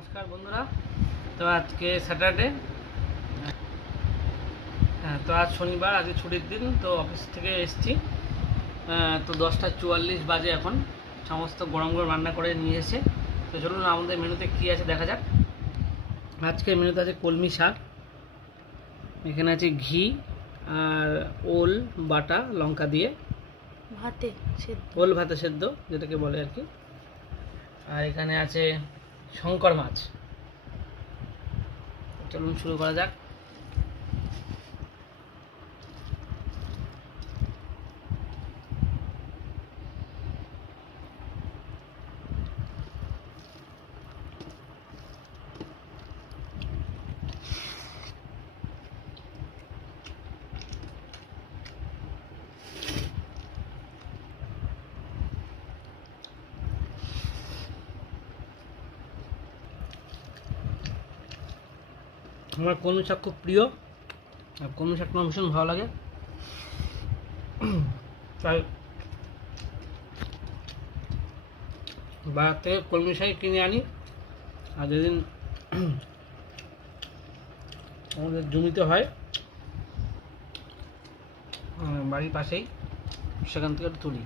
নমস্কার বন্ধুরা। তো আজকে স্যাটারডে, তো আজ শনিবার, আজকে ছুটির দিন। তো অফিস থেকে এসেছি, তো 10:44 বাজে এখন। সমস্ত গরম গরম রান্না করে নিয়ে এসে, তো চলুন আমাদের মেনুতে কী আছে দেখা যাক। আজকের মেনুতে আছে কলমি শাক, এখানে আছে ঘি আর ওল বাটা লঙ্কা দিয়ে ভাতে সেদ্ধ, ওল ভাতে সেদ্ধ যেটাকে বলে আর কি। আর এখানে আছে শঙ্কর মাছ। চলুন শুরু করা যাক। আমার কলমি শাক খুব প্রিয়, আর কলমি শাকটা আমার ভীষণ ভালো লাগে, তাই বাজার থেকে কলমি শাক কিনে আনি। আর যেদিন আমাদের জমিতে হয় বাড়ির পাশেই, সেখান থেকে তুলি।